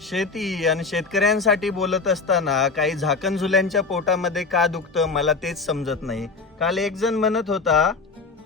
शेती आणि शेतकऱ्यांसाठी बोलत असताना काही झाकणझुल्यांच्या पोटामध्ये का दुखतं मला तेच समजत नाही. काल एक जण म्हणत होता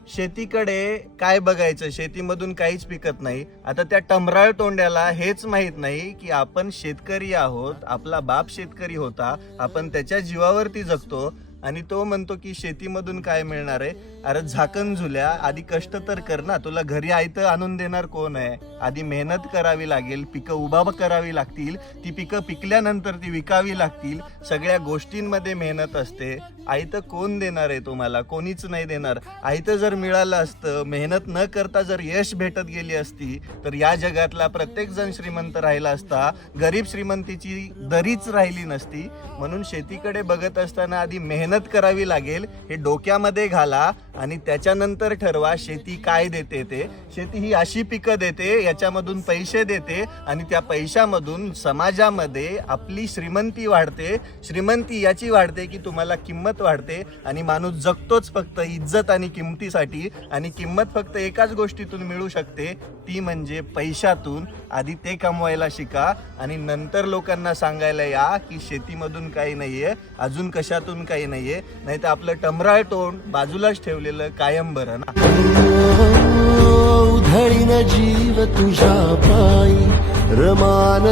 शेतीकडे काय बघायचं, शेतीमधून काहीच पिकत नाही. आता त्या टमराळ तोंड्याला हेच माहित नाही की आपण शेतकरी आहोत, आपला बाप शेतकरी होता, आपण त्याच्या जीवावरती जगतो आणि तो म्हणतो की शेतीमधून काय मिळणार आहे. अरे झाकण झुल्या, आधी कष्ट तर कर ना. तुला घरी आयतं आणून देणार कोण आहे? आधी मेहनत करावी लागेल, पिकं उभा करावी लागतील, ती पिकं पिकल्यानंतर ती विकावी लागतील. सगळ्या गोष्टींमध्ये मेहनत असते. आयतं कोण देणार आहे तुम्हाला? कोणीच नाही देणार. आयतं जर मिळालं असतं, मेहनत न करता जर यश भेटत गेली असती तर या जगातला प्रत्येक जण श्रीमंत राहिला असता, गरीब श्रीमंतीची दरीच राहिली नसती. म्हणून शेतीकडे बघत असताना आधी मेहनत करावी लागेल, हे डोक्यामध्ये घाला आणि त्याच्यानंतर ठरवा शेती काय देते. ते शेती ही अशी पिकं देते, याच्यामधून पैसे देते आणि त्या पैशामधून समाजामध्ये आपली श्रीमंती वाढते. श्रीमंती याची वाढते की तुम्हाला किंमत वाढते आणि माणूस जगतोच फक्त इज्जत आणि किंमतीसाठी. आणि किंमत फक्त एकाच गोष्टीतून मिळू शकते, ती म्हणजे पैशातून. आधी ते कमवायला शिका आणि नंतर लोकांना सांगायला या की शेतीमधून काही नाहीये, अजून कशातून काही नाहीये. नाही तर आपलं टमराळ तोंड बाजूलाच ठेवलेलं कायम बरं ना. उधळीन जीव तुझ्या पायी रमान